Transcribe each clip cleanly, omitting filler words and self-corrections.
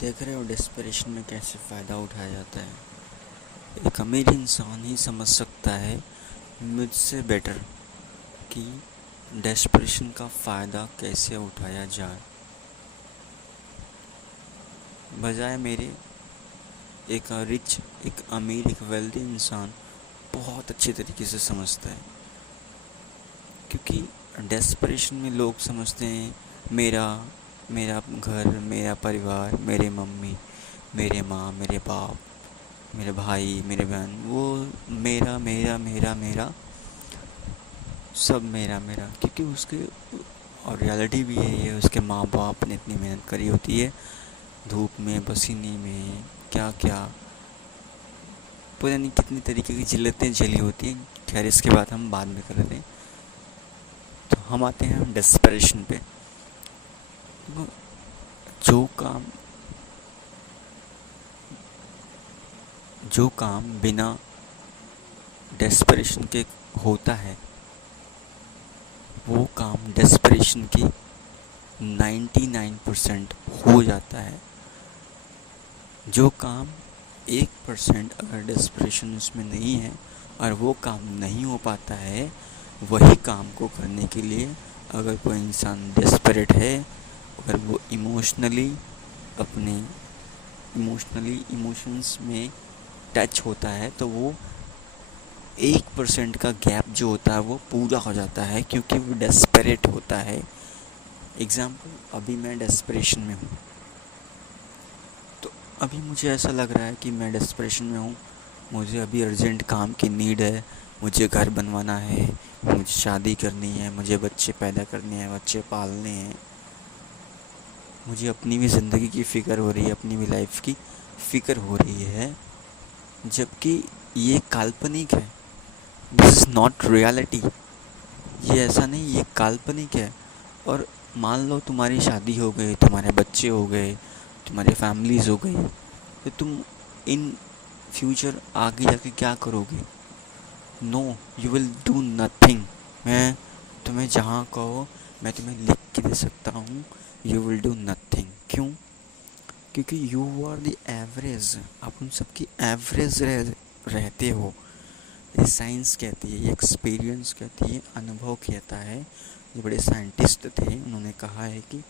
देख रहे हो डेस्परेशन में कैसे फ़ायदा उठाया जाता है। एक अमीर इंसान ही समझ सकता है मुझसे बेटर कि डेस्परेशन का फ़ायदा कैसे उठाया जाए। बजाय मेरे एक अमीर, एक वेल्दी इंसान बहुत अच्छे तरीके से समझता है, क्योंकि डेस्परेशन में लोग समझते हैं मेरा मेरा घर, मेरा परिवार, मेरे मम्मी, मेरे माँ, मेरे बाप, मेरे भाई, मेरे बहन, वो मेरा मेरा मेरा मेरा सब मेरा मेरा, क्योंकि उसके और रियलिटी भी है ये, उसके माँ बाप ने इतनी मेहनत करी होती है, धूप में, पसीने में, क्या क्या पता नहीं कितनी तरीके की जिल्लतें झेली होती हैं। खैर, इसके बाद हम बाद में कर लेते हैं। तो हम आते हैं डेस्परेशन पे। जो काम जो काम बिना डेस्परेशन के होता है, वो काम डेस्परेशन की 99% हो जाता है। जो काम 1% अगर डेस्परेशन उसमें नहीं है और वो काम नहीं हो पाता है, वही काम को करने के लिए अगर कोई इंसान डेस्परेट है, अगर वो इमोशंस में टच होता है, तो वो 1% का गैप जो होता है वो पूरा हो जाता है, क्योंकि वो डेस्परेट होता है। एग्ज़ाम्पल, अभी मैं डेस्परेशन में हूँ, तो अभी मुझे ऐसा लग रहा है कि मैं डेस्परेशन में हूँ, मुझे अभी अर्जेंट काम की नीड है, मुझे घर बनवाना है, मुझे शादी करनी है, मुझे बच्चे पैदा करने हैं, बच्चे पालने हैं, मुझे अपनी भी ज़िंदगी की फ़िक्र हो रही है, अपनी भी लाइफ की फ़िक्र हो रही है, जबकि ये काल्पनिक है। This is not reality. ये ऐसा नहीं, ये काल्पनिक है। और मान लो तुम्हारी शादी हो गई, तुम्हारे बच्चे हो गए, तुम्हारी फैमिलीज़ हो गई, तो तुम इन फ्यूचर आगे जाके क्या करोगे? No, you will do nothing. मैं तुम्हें जहाँ कहो मैं तुम्हें लिख के दे सकता हूँ, यू विल डू नथिंग। क्यों? क्योंकि यू आर द एवरेज, आप उन सबकी एवरेज रहते हो। ये साइंस कहती है, ये एक्सपीरियंस कहती है, अनुभव कहता है। ये बड़े साइंटिस्ट थे, उन्होंने कहा है कि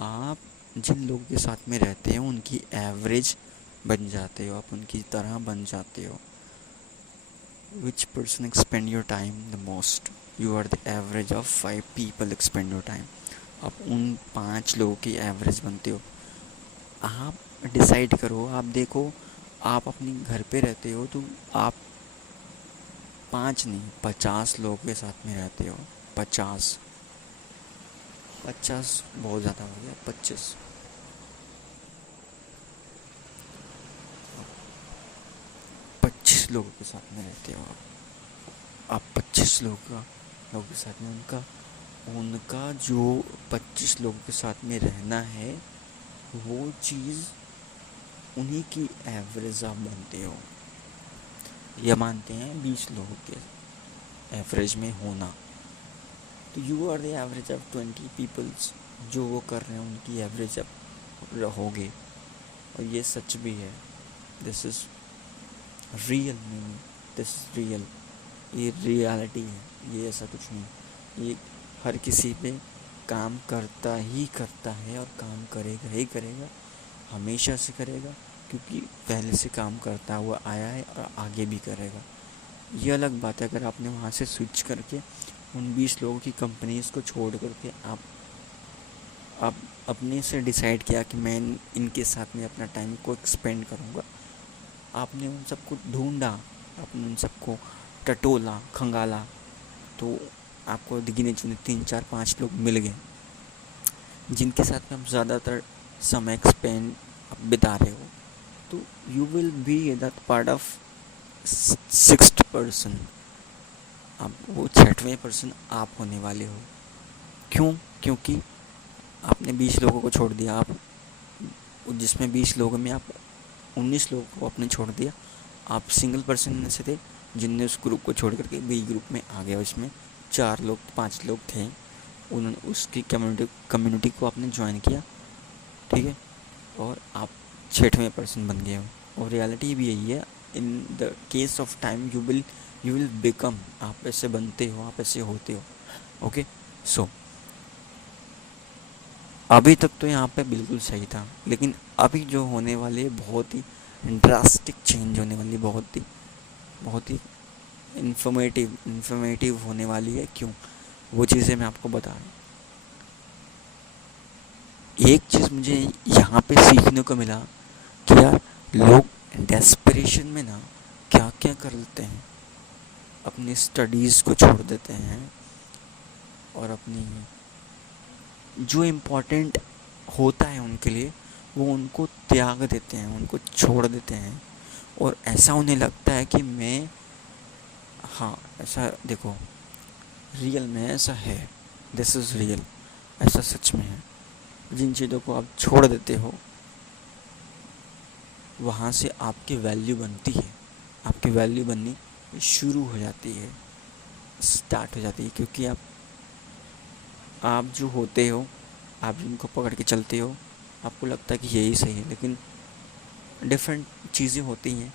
आप जिन लोगों के साथ में रहते हो उनकी एवरेज बन जाते हो, आप उनकी तरह बन जाते हो। Which person expend your time the most? You are the average of 5 people expend your time. आप उन 5 लोगों की एवरेज बनते हो। आप डिसाइड करो, आप देखो, आप अपने घर पे रहते हो तो आप 5 नहीं 50 लोगों के साथ में रहते हो। 50 50 बहुत ज़्यादा हो गया। 25 लोगों के साथ में रहते हो आप 25 लोगों के साथ में उनका उनका जो 25 लोगों के साथ में रहना है, वो चीज़ उन्हीं की एवरेज आप बनते हो। यह मानते हैं 20 लोगों के एवरेज में होना, तो you are the average of 20 peoples. जो वो कर रहे हैं उनकी एवरेज आप रहोगे। और ये सच भी है। This is real meaning, this is real, ये रियलिटी है, ये ऐसा कुछ नहीं। ये हर किसी पे काम करता ही करता है और काम करेगा ही करेगा, हमेशा से करेगा, क्योंकि पहले से काम करता हुआ आया है और आगे भी करेगा। ये अलग बात है अगर आपने वहाँ से स्विच करके उन 20 लोगों की कंपनीज़ को छोड़ करके आप अपने से डिसाइड किया कि मैं इनके साथ में अपना टाइम को एक्सपेंड करूँगा। आपने उन सबको ढूंढा, आपने उन सबको टटोला, खंगाला, तो आपको गिने चुने 3 4 5 लोग मिल गए जिनके साथ में आप ज़्यादातर समय बिता रहे हो। तो you will be that part of 6th person. आप वो 6वें पर्सन आप होने वाले हो। क्यों? क्योंकि आपने 20 लोगों को छोड़ दिया, आप जिसमें 20 लोगों में आप 19 लोगों को आपने छोड़ दिया। आप सिंगल पर्सन में से थे जिनने उस ग्रुप को छोड़ करके बी ग्रुप में आ गया। उसमें 4 लोग 5 लोग थे, उन्होंने उसकी कम्युनिटी को आपने ज्वाइन किया, ठीक है। और आप 6वें पर्सन बन गए हो। और रियलिटी भी यही है, in the case of time you will become, आप ऐसे बनते हो, आप ऐसे होते हो। ओके, सो अभी तक तो यहाँ पे बिल्कुल सही था, लेकिन अभी जो होने वाली है बहुत ही ड्रास्टिक चेंज होने वाली, बहुत ही इन्फॉर्मेटिव होने वाली है। क्यों? वो चीज़ें मैं आपको बता रहा हूँ। एक चीज़ मुझे यहाँ पे सीखने को मिला कि यार लोग डेस्परेशन में ना क्या क्या कर लेते हैं, अपनी स्टडीज़ को छोड़ देते हैं और अपनी जो इम्पोर्टेंट होता है उनके लिए वो उनको त्याग देते हैं, उनको छोड़ देते हैं। और ऐसा उन्हें लगता है कि मैं, हाँ ऐसा देखो, रियल में ऐसा है, दिस इज़ रियल, ऐसा सच में है। जिन चीज़ों को आप छोड़ देते हो वहाँ से आपकी वैल्यू बनती है, आपकी वैल्यू बननी शुरू हो जाती है, स्टार्ट हो जाती है। क्योंकि आप जो होते हो, आप जिनको पकड़ के चलते हो, आपको लगता है कि यही सही है, लेकिन डिफरेंट चीज़ें होती हैं,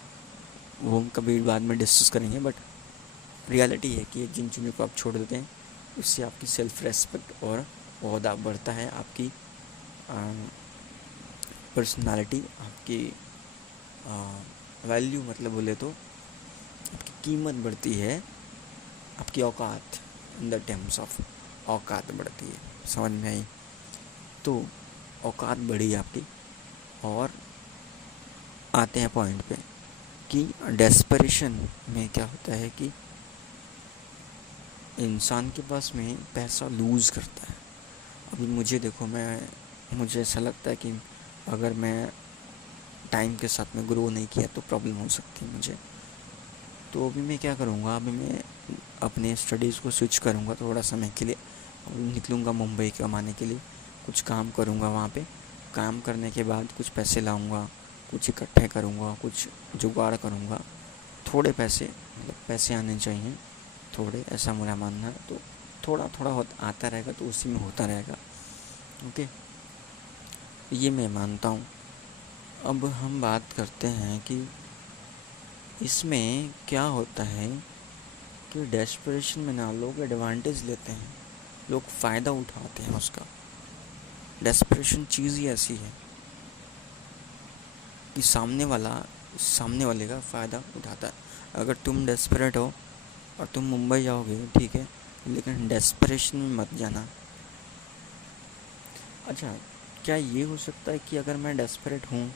वो हम कभी बाद में डिस्कस करेंगे। बट रियलिटी है कि जिन चीज़ों को आप छोड़ देते हैं उससे आपकी सेल्फ रेस्पेक्ट और ओहदा बढ़ता है, आपकी पर्सनालिटी, आपकी वैल्यू मतलब बोले तो आपकी कीमत बढ़ती है, आपकी औकात, इन द टर्म्स ऑफ औकात बढ़ती है। समझ में आई? तो औकात बढ़ी आपकी। और आते हैं पॉइंट पे कि डेस्परेशन में क्या होता है कि इंसान के पास में पैसा लूज़ करता है। अभी मुझे देखो, मुझे ऐसा लगता है कि अगर मैं टाइम के साथ में ग्रो नहीं किया तो प्रॉब्लम हो सकती है मुझे। तो अभी मैं क्या करूँगा, अभी मैं अपने स्टडीज़ को स्विच करूँगा थोड़ा समय के लिए, निकलूँगा मुंबई कमाने के लिए, कुछ काम करूँगा वहाँ पे। काम करने के बाद कुछ पैसे लाऊँगा, कुछ इकट्ठे करूँगा, कुछ जुगाड़ करूँगा, थोड़े पैसे, मतलब पैसे आने चाहिए थोड़े, ऐसा मेरा मानना है। तो थोड़ा थोड़ा आता रहेगा तो उसी में होता रहेगा। ओके, ये मैं मानता हूँ। अब हम बात करते हैं कि इसमें क्या होता है कि डेस्परेशन में ना लोग एडवांटेज लेते हैं, लोग फ़ायदा उठाते हैं उसका। डेस्परेशन चीज़ ही ऐसी है कि सामने वाले का फ़ायदा उठाता है। अगर तुम डेस्परेट हो और तुम मुंबई जाओगे, ठीक है, लेकिन डेस्परेशन में मत जाना। अच्छा, क्या ये हो सकता है कि अगर मैं डेस्परेट हूँ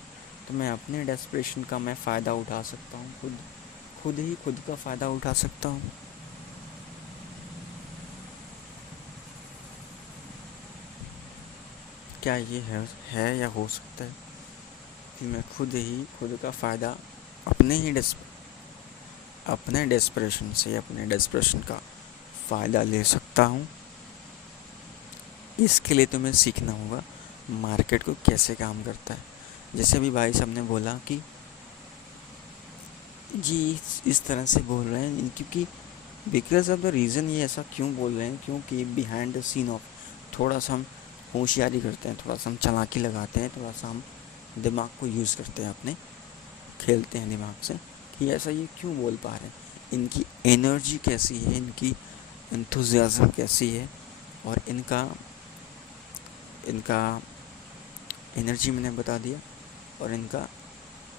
तो मैं अपने डेस्परेशन का मैं फ़ायदा उठा सकता हूँ, खुद का फ़ायदा उठा सकता हूँ? क्या ये है या हो सकता है कि मैं खुद का फ़ायदा अपने डेस्परेशन का फ़ायदा ले सकता हूँ? इसके लिए तुम्हें सीखना होगा मार्केट को कैसे काम करता है। जैसे अभी भाई साहब ने बोला कि जी इस तरह से बोल रहे हैं क्योंकि बिकॉज ऑफ द रीज़न, ये ऐसा क्यों बोल रहे हैं, क्योंकि बिहाइंड द सीन ऑफ थोड़ा सा हम होशियारी करते हैं, थोड़ा सा हम चालाकी लगाते हैं, थोड़ा सा हम दिमाग को यूज़ करते हैं, अपने खेलते हैं दिमाग से कि ऐसा ये क्यों बोल पा रहे हैं, इनकी एनर्जी कैसी है, इनकी एंथुजियाज्म कैसी है, और इनका एनर्जी मैंने बता दिया, और इनका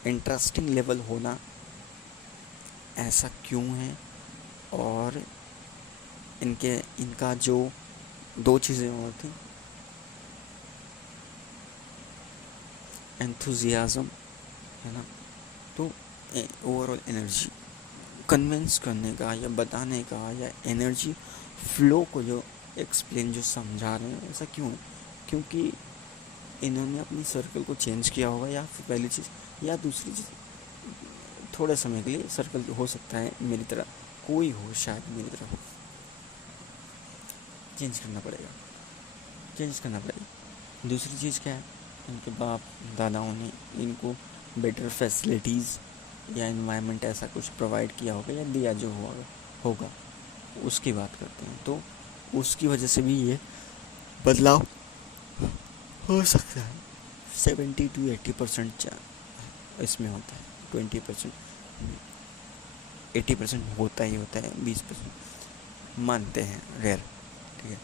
इंटरेस्टिंग लेवल होना ऐसा क्यों है। और इनका जो दो चीज़ें और थी, एंथुजियाज्म, है ना, तो ओवरऑल एनर्जी कन्विंस करने का या बताने का या एनर्जी फ्लो को जो एक्सप्लेन जो समझा रहे हैं, ऐसा क्यों है? क्योंकि इन्होंने अपनी सर्कल को चेंज किया होगा, या फिर पहली चीज़, या दूसरी चीज़, थोड़े समय के लिए सर्कल हो सकता है मेरी तरह कोई हो, शायद मेरी तरह चेंज करना पड़ेगा। दूसरी चीज़ क्या है, इनके बाप दादाओं ने इनको बेटर फैसिलिटीज़ या इन्वायरमेंट ऐसा कुछ प्रोवाइड किया होगा या दिया जो होगा, उसकी बात करते हैं। तो उसकी वजह से भी ये बदलाव हो सकता है। 70 to 80% इसमें होता है, 20% 80% होता ही होता है, 20% मानते हैं रेयर। ठीक है,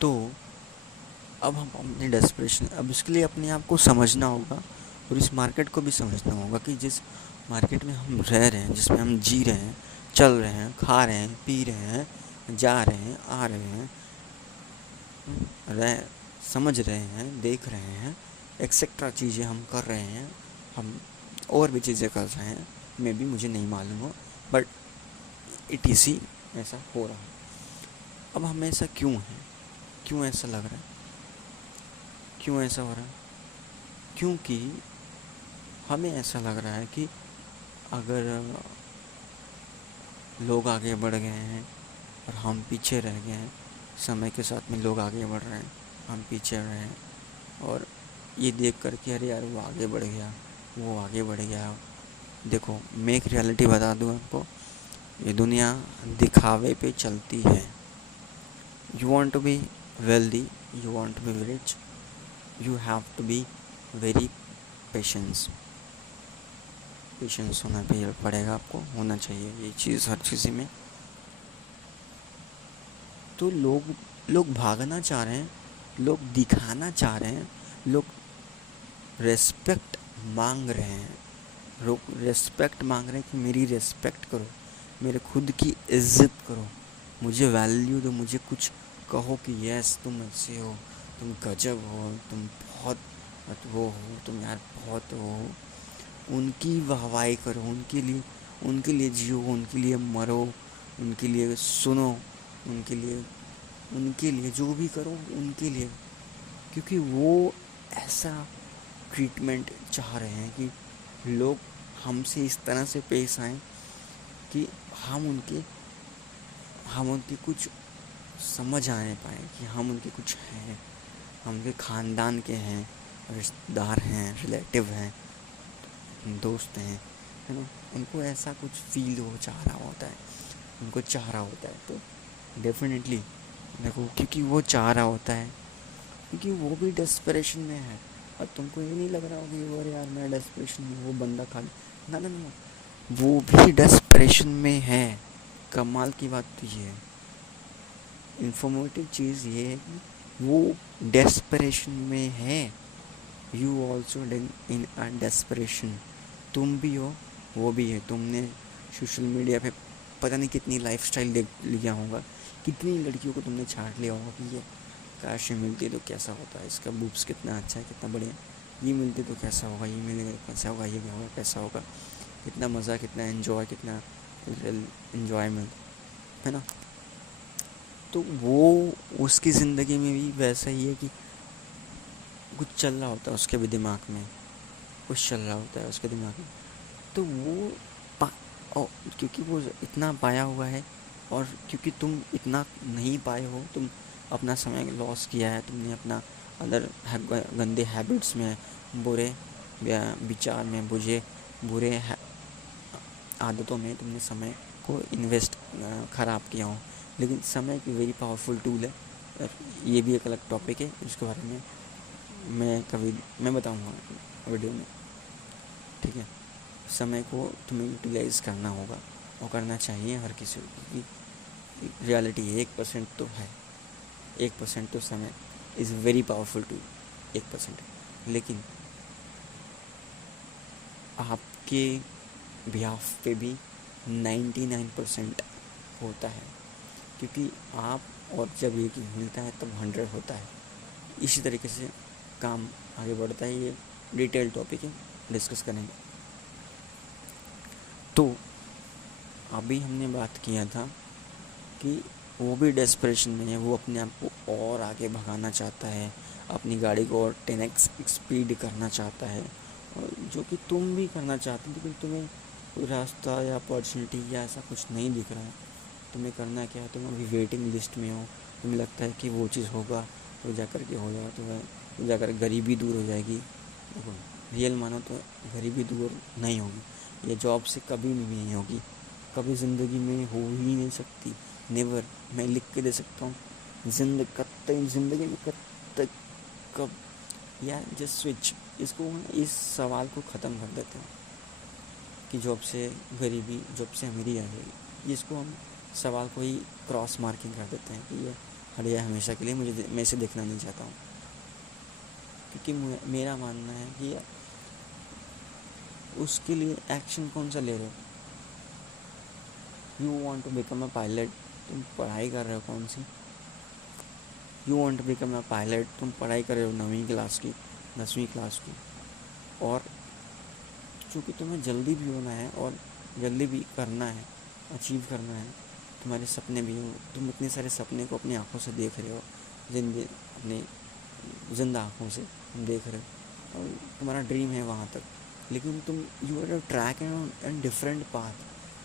तो अब हम अपने डेस्परेशन, अब इसके लिए अपने आप को समझना होगा और इस मार्केट को भी समझना होगा कि जिस मार्केट में हम रह रहे हैं, जिसमें हम जी रहे हैं, चल रहे हैं, खा रहे हैं, पी रहे हैं, जा रहे हैं, आ रहे हैं, समझ रहे हैं, देख रहे हैं, एक्सेट्रा चीज़ें हम कर रहे हैं, हम और भी चीज़ें कर रहे हैं, मे भी मुझे नहीं मालूम हो, बट इसी ऐसा हो रहा है। अब हमें ऐसा क्यों है, क्यों ऐसा लग रहा है, क्यों ऐसा हो रहा है? क्योंकि हमें ऐसा लग रहा है कि अगर लोग आगे बढ़ गए हैं और हम पीछे रह गए हैं, समय के साथ में लोग आगे बढ़ रहे हैं, हम पीछे रहे हैं, और ये देख कर कि अरे यार वो आगे बढ़ गया, वो आगे बढ़ गया। देखो, मैं एक रियलिटी बता दूँ आपको, ये दुनिया दिखावे पे चलती है। You want to be wealthy, you want to be rich, you have to be very patience होना पड़ेगा, आपको होना चाहिए ये चीज़ हर चीज़ में। तो लोग भागना चाह रहे हैं, लोग दिखाना चाह रहे हैं, लोग रेस्पेक्ट मांग रहे हैं, लोग रेस्पेक्ट मांग रहे हैं कि मेरी रेस्पेक्ट करो, मेरे खुद की इज्जत करो, मुझे वैल्यू दो, मुझे कुछ कहो कि यस तुम ऐसे हो, तुम गजब हो, तुम बहुत वो हो, तुम यार बहुत हो। उनकी वाहवाही करो, उनके लिए जियो, उनके लिए मरो, उनके लिए सुनो, उनके लिए जो भी करो उनके लिए, क्योंकि वो ऐसा ट्रीटमेंट चाह रहे हैं कि लोग हमसे इस तरह से पेश आएँ कि हम उनके कुछ समझ आने पाए कि हम उनके कुछ हैं, हम उनके ख़ानदान के हैं, रिश्तेदार हैं, रिलेटिव हैं, दोस्त हैं, है ना। उनको ऐसा कुछ फील हो चाह रहा होता है, उनको चाह रहा होता है। तो डेफिनेटली देखो, क्योंकि वो चाह रहा होता है, क्योंकि वो भी डेस्परेशन में है। और तुमको ये नहीं लग रहा होगा कि वो यार मैं डेस्परेशन में, वो बंदा खाली, ना ना ना, वो भी डेस्परेशन में है। कमाल की बात तो ये है, इन्फॉर्मेटिव चीज़ ये है कि वो डेस्परेशन में है। You also in a desperation, तुम भी हो, वो भी है। तुमने सोशल मीडिया पे पता नहीं कितनी लाइफस्टाइल देख लिया होगा, कितनी लड़कियों को तुमने छाट लिया होगा कि ये काश ये मिलती तो कैसा होता है, इसका बूब्स कितना अच्छा है, कितना बढ़िया, ये मिलती तो कैसा होगा, ये मिलेगा तो कैसा होगा, ये होगा कैसा होगा, कितना मज़ा, कितना एन्जॉय, कितना एन्जॉयमेंट, है ना। तो वो उसकी ज़िंदगी में भी वैसा ही है कि कुछ चल रहा होता है उसके भी दिमाग में, कुछ चल रहा होता है उसके दिमाग में। तो वो क्योंकि वो इतना पाया हुआ है, और क्योंकि तुम इतना नहीं पाए हो, तुम अपना समय लॉस किया है, तुमने अपना अदर गंदे हैबिट्स में, बुरे विचार में, बुरे आदतों में तुमने समय को इन्वेस्ट ख़राब किया हो। लेकिन समय की वेरी पावरफुल टूल है, और ये भी एक अलग टॉपिक है, इसके बारे में मैं बताऊँगा वीडियो में। ठीक है, समय को तुम्हें यूटिलाइज़ करना होगा, और करना चाहिए हर किसी को, क्योंकि रियलिटी 1% तो है, 1% तो समय इज़ वेरी पावरफुल टू 1%। लेकिन आपके बिहाफ पे भी 99% होता है, क्योंकि आप और जब एक मिलता है तब 100 होता है। इसी तरीके से काम आगे बढ़ता है। ये डिटेल टॉपिक है, डिस्कस करेंगे। तो अभी हमने बात किया था कि वो भी डेस्परेशन में है, वो अपने आप को और आगे भगाना चाहता है, अपनी गाड़ी को और 10x स्पीड करना चाहता है, और जो कि तुम भी करना चाहते हो, लेकिन तुम्हें कोई रास्ता या अपॉर्चुनिटी या ऐसा कुछ नहीं दिख रहा है। तुम्हें करना क्या है, तुम अभी वेटिंग लिस्ट में हो, तुम्हें लगता है कि वो चीज़ होगा तो जा कर के हो जाएगा, तो जाकर गरीबी दूर हो जाएगी। देखो, रियल मानो तो गरीबी दूर नहीं होगी, ये जॉब से कभी नहीं होगी, कभी ज़िंदगी में हो ही नहीं सकती, नेवर। मैं लिख के दे सकता हूँ, ज़िंदगी में कब, या जस्ट स्विच, इसको इस सवाल को ख़त्म कर देते हैं कि जॉब से गरीबी, जॉब से अमीरी आ जाएगी। इसको हम सवाल को ही क्रॉस मार्किंग कर देते हैं कि ये हट जाए हमेशा के लिए, मैं इसे देखना नहीं चाहता हूँ। क्योंकि मेरा मानना है कि उसके लिए एक्शन कौन सा ले रहे हो। You want to become a pilot, तुम पढ़ाई कर रहे हो कौन सी? You want to become a pilot, तुम पढ़ाई कर रहे हो 9वीं क्लास की, 10वीं क्लास की। और चूँकि तुम्हें जल्दी भी होना है और जल्दी भी करना है, अचीव करना है, तुम्हारे सपने भी हो, तुम इतने सारे सपने को अपनी आँखों से देख रहे हो, अपनी जिंदा आँखों से तुम देख रहे हो, और तुम्हारा ड्रीम है वहाँ तक, लेकिन तुम you are track and different path,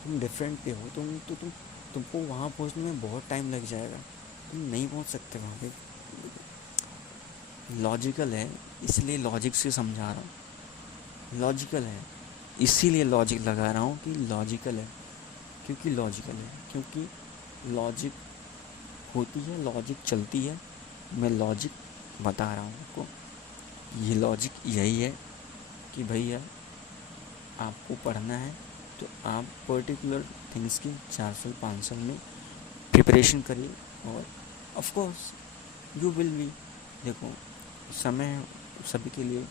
तुम डिफरेंट पे हो, तुमको वहाँ पहुँचने में बहुत टाइम लग जाएगा, तुम नहीं पहुँच सकते वहाँ पे। लॉजिकल है, इसलिए लॉजिक से समझा रहा हूँ। लॉजिकल है इसीलिए लॉजिक लगा रहा हूँ कि लॉजिकल है, क्योंकि लॉजिकल है, क्योंकि लॉजिक होती है, लॉजिक चलती है। मैं लॉजिक बता रहा हूँ आपको। ये लॉजिक यही है कि भैया आपको पढ़ना है तो आप पर्टिकुलर थिंग्स की 4 साल 5 साल में प्रिपरेशन करिए, और of course you will be. देखो, समय सभी के लिए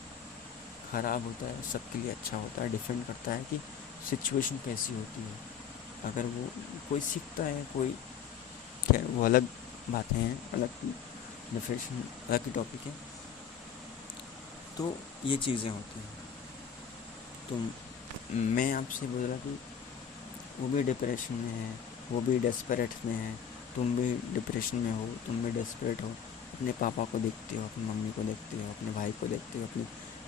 ख़राब होता है, सबके लिए अच्छा होता है, डिपेंड करता है कि सिचुएशन कैसी होती है। अगर वो कोई सीखता है, कोई खैर वो अलग बातें हैं, अलग डिफरेंशन, अलग की टॉपिक है। तो ये चीज़ें होती हैं। तो मैं आपसे बोल रहा कि वो भी डिप्रेशन में है, वो भी डेस्परेट में है, तुम भी डिप्रेशन में हो, तुम भी डेस्परेट हो, अपने पापा को देखते हो, अपनी मम्मी को देखते हो, अपने भाई को देखते हो, अपने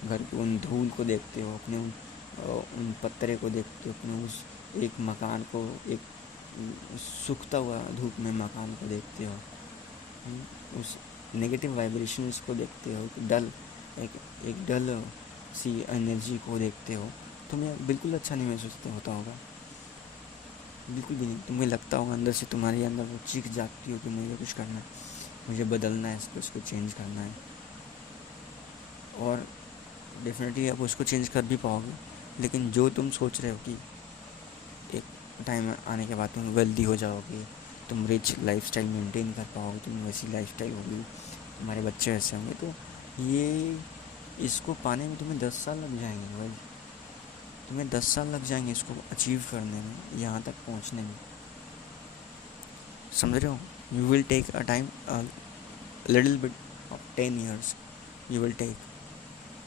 घर की उन धूल को देखते हो, अपने उन पत्तरे को देखते हो, अपने उस एक मकान को, एक सूखता हुआ धूप में मकान को देखते हो, उस नेगेटिव वाइब्रेशंस को देखते हो, एक डल सी एनर्जी को देखते हो, तुम्हें बिल्कुल अच्छा नहीं महसूस होता होगा, बिल्कुल भी नहीं। तुम्हें लगता होगा अंदर से, तुम्हारे अंदर वो चीख जागती हो कि मुझे कुछ करना है, मुझे बदलना है, इसको चेंज करना है। और डेफिनेटली आप उसको चेंज कर भी पाओगे, लेकिन जो तुम सोच रहे हो कि एक टाइम आने के बाद तुम वेल्दी हो जाओगे, तुम रिच लाइफस्टाइल मेंटेन कर पाओगे, तुम वैसी लाइफस्टाइल होगी, तुम्हारे बच्चे ऐसे होंगे, तो ये इसको पाने में तुम्हें 10 साल लग जाएंगे भाई, तुम्हें 10 साल लग जाएंगे इसको अचीव करने में, यहाँ तक पहुँचने में। समझ रहे हो? You will take a time, little bit of 10 years, you will take,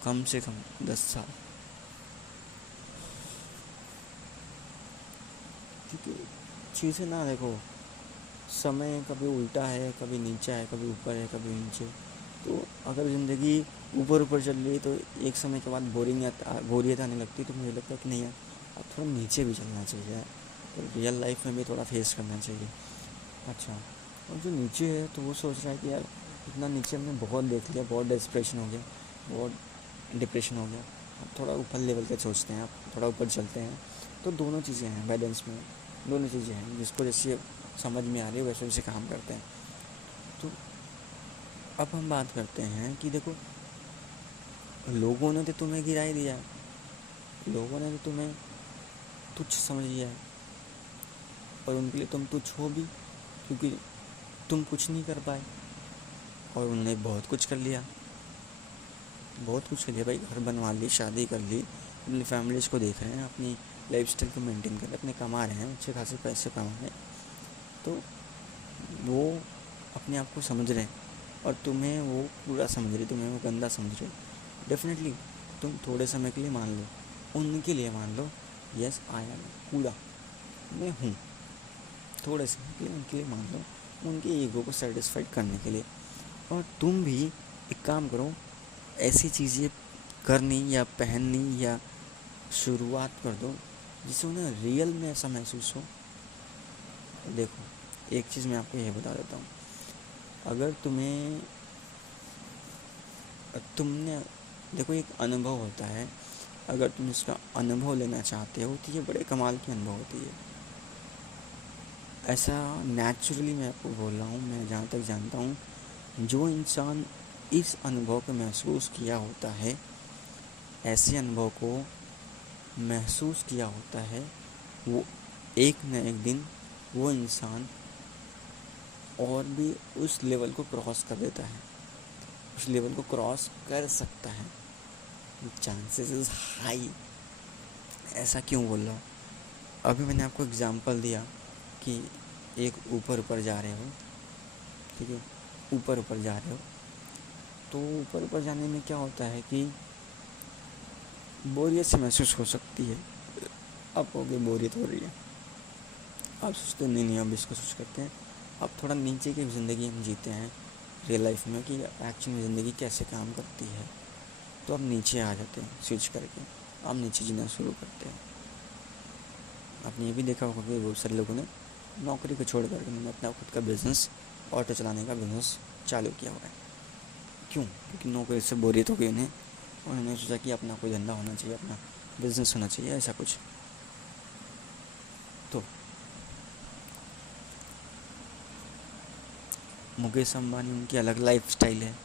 कम से कम 10 साल। क्योंकि चीज़ें ना, देखो, समय कभी उल्टा है, कभी नीचा है, कभी ऊपर है, कभी नीचे। तो अगर ज़िंदगी ऊपर ऊपर चल रही है तो एक समय के बाद बोरियत आने लगती है, तो मुझे लगता है कि नहीं यार, अब थोड़ा नीचे भी चलना चाहिए यार, तो रियल लाइफ में भी थोड़ा फेस करना चाहिए। अच्छा, और जो नीचे है तो वो सोच रहा है कि यार इतना नीचे हमने बहुत देख लिया, बहुत डेस्परेशन हो गया, बहुत डिप्रेशन हो गया, अब थोड़ा ऊपर लेवल का सोचते हैं, अब थोड़ा ऊपर चलते हैं। तो दोनों चीज़ें हैं, बैलेंस में दोनों चीज़ें हैं, जिसको जैसे समझ में आ रही है वैसे वैसे काम करते हैं। तो अब हम बात करते हैं कि देखो, लोगों ने तो तुम्हें गिरा ही दिया, लोगों ने तो तुम्हें तुच्छ समझ लिया है, और उनके लिए तुम तुच्छ हो भी, क्योंकि तुम कुछ नहीं कर पाए और उन्होंने बहुत कुछ कर लिया, बहुत कुछ कर लिया भाई। घर बनवा ली, शादी कर ली, अपनी फैमिलीज़ को देख रहे हैं, अपनी लाइफस्टाइल को मेंटेन कर रहे हैं, अपने कमा रहे हैं, अच्छे खासे पैसे कमा रहे हैं, तो वो अपने आप को समझ रहे हैं और तुम्हें वो पूरा समझ रहे, तुम्हें वो गंदा समझ रहे। डेफिनेटली तुम थोड़े समय के लिए मान लो, उनके लिए मान लो, यस आई एम कूड़ा, मैं हूँ, थोड़े समय के लिए उनके लिए मान लो, उनके ईगो को सेटिस्फाइड करने के लिए। और तुम भी एक काम करो, ऐसी चीज़ें करनी या पहननी या शुरुआत कर दो जिससे उन्हें रियल में ऐसा महसूस हो। देखो, एक चीज़ मैं आपको ये बता देता हूँ, अगर तुमने देखो, एक अनुभव होता है, अगर तुम इसका अनुभव लेना चाहते हो तो ये बड़े कमाल की अनुभव होती है। ऐसा नेचुरली मैं आपको बोल रहा हूँ, मैं जहाँ तक जानता हूँ, जो इंसान इस अनुभव को महसूस किया होता है, ऐसे अनुभव को महसूस किया होता है, वो एक न एक दिन वो इंसान और भी उस लेवल को क्रॉस कर देता है, उस लेवल को क्रॉस कर सकता है। Chances is high. ऐसा क्यों बोल रहा हूँ? अभी मैंने आपको एग्जांपल दिया कि एक ऊपर ऊपर जा रहे हो, ठीक है, ऊपर ऊपर जा रहे हो, तो ऊपर ऊपर जाने में क्या होता है कि बोरियत से महसूस हो सकती है। अब हो गई बोरियत हो रही है, आप सोचते नहीं अब इसको सोच करते हैं, अब थोड़ा नीचे की ज़िंदगी हम जीते हैं रियल लाइफ में कि एक्चुअली ज़िंदगी कैसे काम करती है, तो अब नीचे आ जाते हैं स्विच करके, अब नीचे जीना शुरू करते हैं। आपने ये भी देखा होगा कि बहुत सारे लोगों ने नौकरी को छोड़ करके उन्होंने अपना खुद का बिज़नेस, ऑटो चलाने का बिज़नेस चालू किया हुआ है। क्यों? क्योंकि नौकरी से बोरियत हो गई उन्हें, और उन्होंने सोचा कि अपना कोई धंधा होना चाहिए, अपना बिज़नेस होना चाहिए, ऐसा कुछ। तो मुकेश अंबानी, उनकी अलग लाइफ स्टाइल है,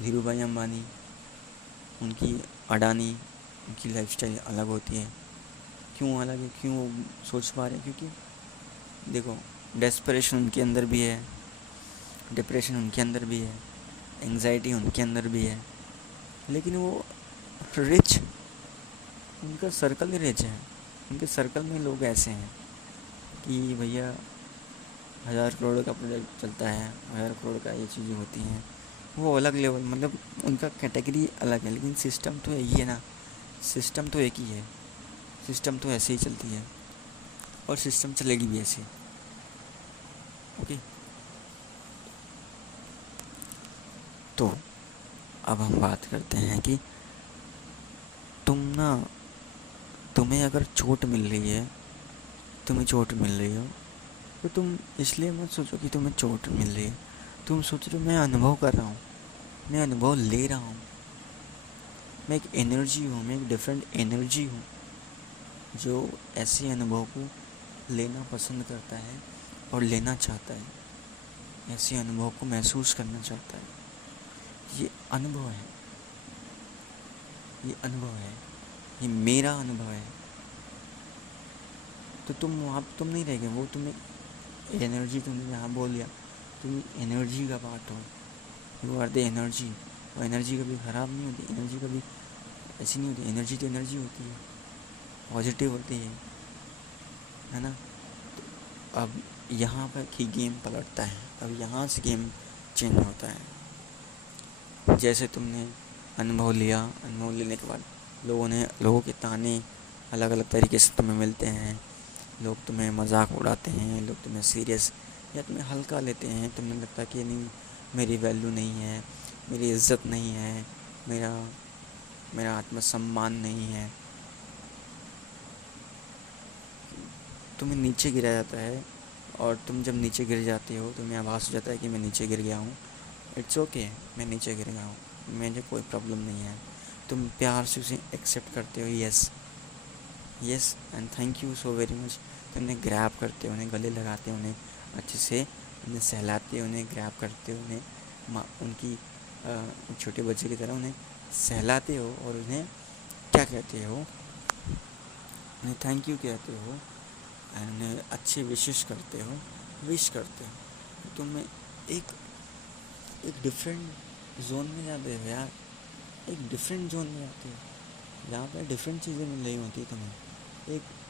धीरू भाई अंबानी, उनकी अडानी, उनकी लाइफ स्टाइल अलग होती है। क्यों अलग है? क्यों वो सोच पा रहे हैं? क्योंकि देखो, डेस्परेशन उनके अंदर भी है, डिप्रेशन उनके अंदर भी है, एंग्जाइटी उनके अंदर भी है, लेकिन वो रिच, उनका सर्कल ही रिच है। उनके सर्कल में लोग ऐसे हैं कि भैया 1000 करोड़ का प्रोजेक्ट चलता है, 1000 करोड़ का ये चीज़ें होती हैं, वो अलग लेवल, मतलब उनका कैटेगरी अलग है, लेकिन सिस्टम तो एक ही है ना, सिस्टम तो एक ही है, सिस्टम तो ऐसे ही चलती है और सिस्टम चलेगी भी ऐसे। ओके, तो अब हम बात करते हैं कि तुम्हें अगर चोट मिल रही है, तुम्हें चोट मिल रही हो, तो तुम इसलिए मत सोचो कि तुम्हें चोट मिल रही है, तुम सोच रहे हो मैं अनुभव कर रहा हूँ, मैं अनुभव ले रहा हूँ, मैं एक एनर्जी हूँ, मैं एक डिफरेंट एनर्जी हूँ जो ऐसे अनुभव को लेना पसंद करता है और लेना चाहता है, ऐसे अनुभव को महसूस करना चाहता है। ये अनुभव है, ये अनुभव है, ये मेरा अनुभव है। तो तुम वहाँ तुम नहीं रह गए, वो तुम एक एनर्जी, तुमने यहाँ बोल दिया, तुम एनर्जी का पार्ट हो, यू आर द एनर्जी। और एनर्जी कभी ख़राब नहीं होती, एनर्जी कभी ऐसी नहीं होती, एनर्जी तो एनर्जी होती है, पॉजिटिव होती है ना। तो अब यहाँ पर की गेम पलटता है, अब यहाँ से गेम चेंज होता है। जैसे तुमने अनुभव लिया, अनुभव लेने के बाद लोगों के ताने अलग अलग तरीके से तुम्हें मिलते हैं, लोग तुम्हें मजाक उड़ाते हैं, लोग तुम्हें सीरियस या तुम्हें हल्का लेते हैं, तुम्हें लगता है कि नहीं मेरी वैल्यू नहीं है, मेरी इज़्ज़त नहीं है, मेरा आत्मसम्मान नहीं है, तुम्हें नीचे गिरा जाता है। और तुम जब नीचे गिर जाते हो तुम्हें आभास हो जाता है कि मैं नीचे गिर गया हूँ, इट्स ओके, मैं नीचे गिर गया हूँ, मुझे कोई प्रॉब्लम नहीं है। तुम प्यार से उसे एक्सेप्ट करते हो, yes yes and thank you so very much. तुम उन्हें ग्रैब करते हो, उन्हें गले लगाते हो, उन्हें अच्छे से उन्हें सहलाते हो, उन्हें ग्रैब करते हो, उन्हें उनकी छोटे बच्चे की तरह उन्हें सहलाते हो और उन्हें क्या कहते हो, उन्हें थैंक यू कहते हो एंड उन्हें अच्छे विशेष करते हो, विश करते हो। तुम एक डिफरेंट जोन में जाते हो यार, एक डिफरेंट जोन में जाते हो जहाँ पर डिफरेंट चीज़ें मिल रही होती है तुम्हें,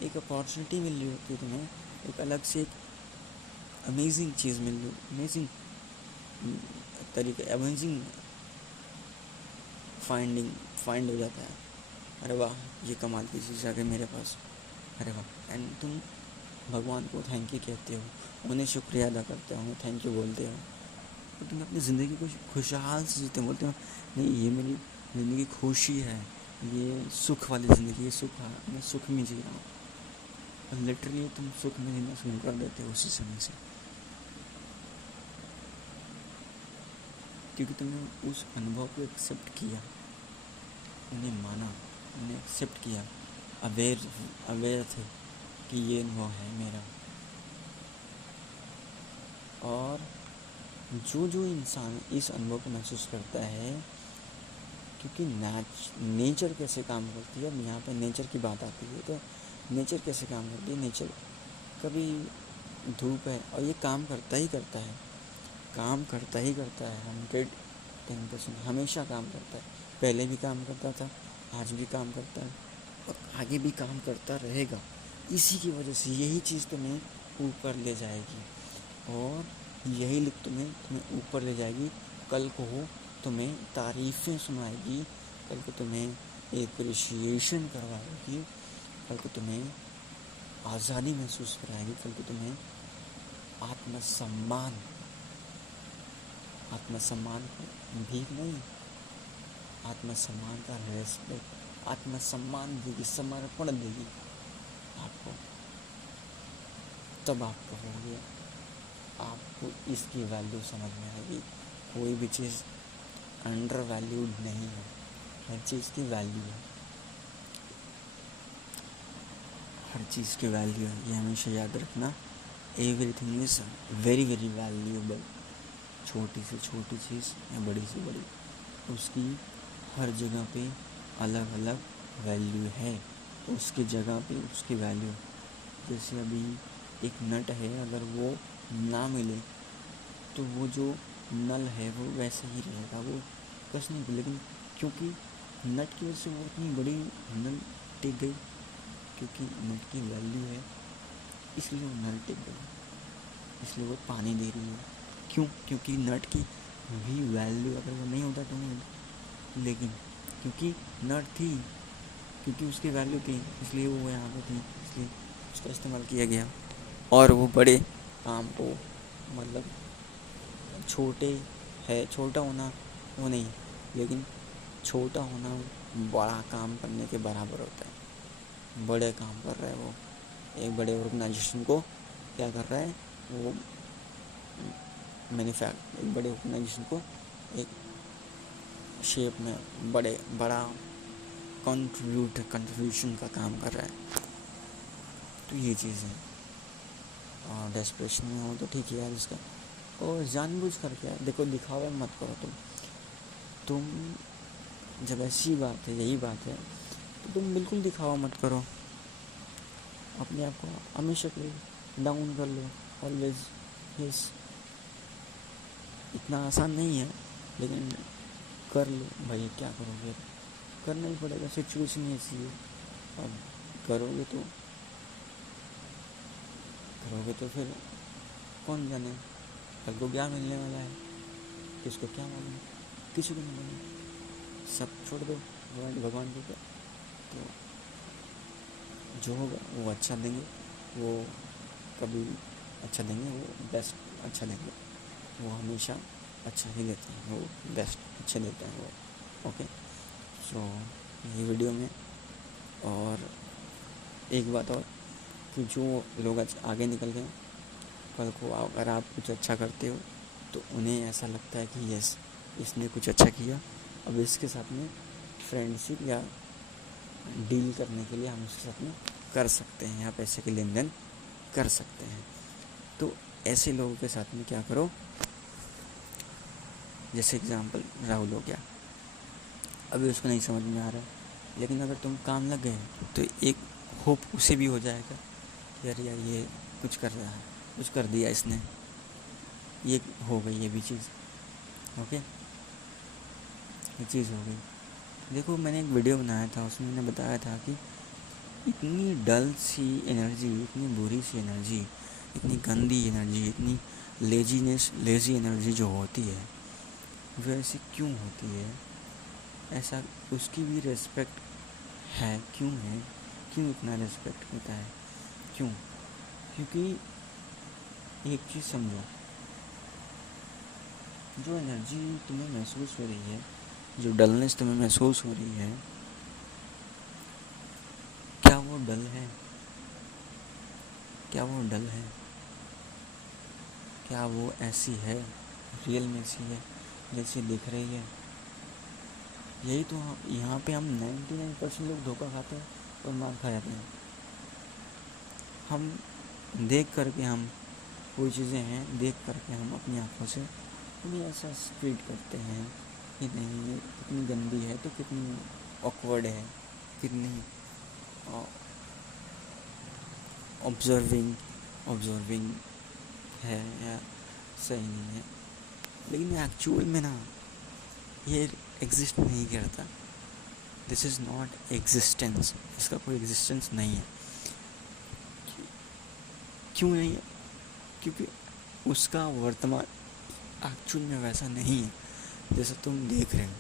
एक अपॉर्चुनिटी मिल रही होती है तुम्हें, एक अलग से एक अमेजिंग चीज़ मिल रही, अमेजिंग तरीके, अमेजिंग फाइंड हो जाता है। अरे वाह, ये कमाल की चीज़ आ गई मेरे पास, अरे वाह। एंड तुम भगवान को थैंक यू कहते हो, उन्हें शुक्रिया अदा करते हो, उन्हें थैंक यू बोलते हो, तो तुम अपनी ज़िंदगी को खुशहाल से जीते, बोलते हो नहीं ये मेरी ज़िंदगी खुशी है, ये सुख वाली ज़िंदगी, ये सुख है, मैं सुख में जी रहा हूँ। और लिटरली तुम सुख में जीना शुरू कर देते हो उसी समय से, क्योंकि तुमने उस अनुभव को एक्सेप्ट किया, उन्हें माना, उन्हें एक्सेप्ट किया, अवेयर थे कि ये अनुभव है मेरा। और जो जो इंसान इस अनुभव को महसूस करता है, क्योंकि नेचर कैसे काम करती है, अब यहाँ पे नेचर की बात आती है, तो नेचर कैसे काम करती है, नेचर कभी धूप है और ये काम करता ही करता है, काम करता ही करता है, 110% हमेशा काम करता है, पहले भी काम करता था, आज भी काम करता है और आगे भी काम करता रहेगा। इसी की वजह से यही चीज़ तुम्हें ऊपर ले जाएगी और यही लिख तुम्हें ऊपर ले जाएगी। कल को तुम्हें तारीफ़ें सुनाएगी, कल को तुम्हें एप्रिशिएशन करवाएगी, कल को तुम्हें आज़ादी महसूस कराएगी, कल को तुम्हें आत्मसम्मान भी नहीं, आत्मसम्मान का रेस्पेक्ट, आत्मसम्मान देगी, समर्पण देगी आपको। तब आप कहोगे, आपको इसकी वैल्यू समझ में आएगी। कोई भी चीज़ अंडर वैल्यूड नहीं है, हर चीज़ की वैल्यू है, हर चीज़ की वैल्यू है, ये हमेशा याद रखना। Everything is very very valuable. छोटी से छोटी चीज़ या बड़ी से बड़ी, उसकी हर जगह पे अलग अलग वैल्यू है, उसकी जगह पे उसकी वैल्यू। जैसे अभी एक नट है, अगर वो ना मिले तो वो जो नल है वो वैसे ही रहेगा, वो कस नहीं होगा, लेकिन क्योंकि नट की वजह से वो इतनी बड़ी नल टिक गई, क्योंकि नट की वैल्यू है इसलिए वो नल टिक गई, इसलिए वो पानी दे रही है। क्यों? क्योंकि नट की भी वैल्यू, अगर वो नहीं होता तो नहीं होता, लेकिन क्योंकि नट थी, क्योंकि उसकी वैल्यू थी, इसलिए वो यहाँ पे थी, इसलिए उसका इस्तेमाल किया गया। और वो बड़े काम को, मतलब छोटा होना वो नहीं, लेकिन छोटा होना बड़ा काम करने के बराबर होता है। बड़े काम कर रहा है वो, एक बड़े ऑर्गेनाइजेशन को क्या कर रहा है वो, एक बड़े ऑर्गेनाइजेशन को एक शेप में बड़ा कंट्रीब्यूशन का काम कर रहा है। तो ये चीज़ है। और डेस्परेशन में हो तो ठीक है यार इसका, और जानबूझ कर क्या देखो, दिखावा मत करो। तुम जब ऐसी बात है, यही बात है, तो तुम बिल्कुल दिखावा मत करो, अपने आप को हमेशा के लिए डाउन कर लो ऑलवेज। यस, इतना आसान नहीं है, लेकिन कर लो भाई, क्या करोगे, करना ही पड़ेगा, सिचुएशन ऐसी है। अब करोगे तो फिर कौन जाने कल को क्या मिलने वाला है, किसको क्या मालूम, किसी को नहीं मालूम। सब छोड़ दो भगवान के ऊपर, तो जो होगा वो अच्छा देंगे, वो कभी अच्छा देंगे, वो बेस्ट अच्छा देंगे, वो हमेशा अच्छा ही देते हैं, वो बेस्ट अच्छे देते हैं वो। ओके, सो ये वीडियो में। और एक बात और, कि जो लोग आगे निकल गए, कल को अगर आप कुछ अच्छा करते हो तो उन्हें ऐसा लगता है कि यस, इसने कुछ अच्छा किया, अब इसके साथ में फ्रेंडशिप या डील करने के लिए हम उसके साथ में कर सकते हैं, या पैसे के लेन देन कर सकते हैं। तो ऐसे लोगों के साथ में क्या करो, जैसे एग्जांपल राहुल हो गया, अभी उसको नहीं समझ में आ रहा है, लेकिन अगर तुम काम लग गए तो एक होप उसे भी हो जाएगा, यार ये कुछ कर रहा है, कुछ कर दिया इसने, ये हो गई ये भी चीज़। ओके, ये चीज़ हो गई। देखो, मैंने एक वीडियो बनाया था, उसमें मैंने बताया था कि इतनी डल सी एनर्जी, इतनी बुरी सी एनर्जी, इतनी गंदी एनर्जी, इतनी लेज़ी एनर्जी जो होती है, वो ऐसी क्यों होती है, ऐसा उसकी भी रेस्पेक्ट है, क्यों इतना रेस्पेक्ट होता है, क्यों? क्योंकि एक चीज़ समझो, जो एनर्जी तुम्हें महसूस हो रही है, जो डलनेस तुम्हें महसूस हो रही है, क्या वो डल है? क्या वो डल है? क्या वो ऐसी है, रियल में ऐसी है जैसे दिख रही है? यही तो यहाँ पे हम 99% लोग धोखा खाते हैं और मार खा जाते हैं। हम देख करके, हम कोई चीज़ें हैं देख करके हम अपनी आँखों से भी ऐसा ट्रीट करते हैं कि नहीं ये कितनी गंदी है तो कितनी ऑकवर्ड है, कितनी ऑब्जर्विंग ऑब्जर्विंग है या सही नहीं है। लेकिन एक्चुअल में ना ये एग्जिस्ट नहीं करता। दिस इज़ नॉट एग्जिस्टेंस, इसका कोई एग्जिस्टेंस नहीं है। क्यों नहीं है? क्योंकि उसका वर्तमान एक्चुअल में वैसा नहीं है जैसा तुम देख रहे हो।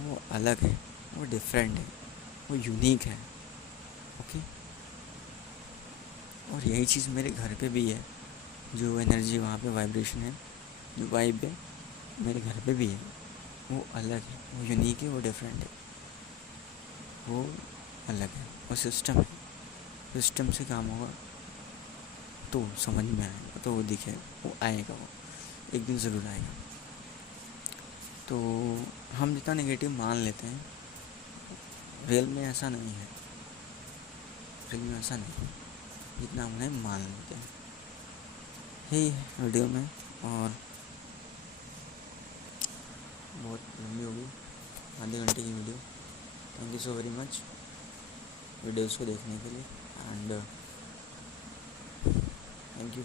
वो अलग है, वो डिफरेंट है, वो यूनिक है। ओके। और यही चीज़ मेरे घर पे भी है। जो एनर्जी वहाँ पे वाइब्रेशन है, जो वाइब है मेरे घर पे भी है। वो अलग है, वो यूनिक है, वो डिफरेंट है, वो अलग है, वो सिस्टम है। सिस्टम से काम होगा तो समझ में आएगा, तो वो दिखेगा, वो आएगा, वो एक दिन ज़रूर आएगा। तो हम जितना नेगेटिव मान लेते हैं, रियल में ऐसा नहीं है। रियल में ऐसा नहीं है जितना हम उन्हें मान लेते हैं। यही है वीडियो में, और बहुत लंबी होगी, आधे घंटे की video. Thank you so very much videos को देखने के लिए, एंड थैंक यू।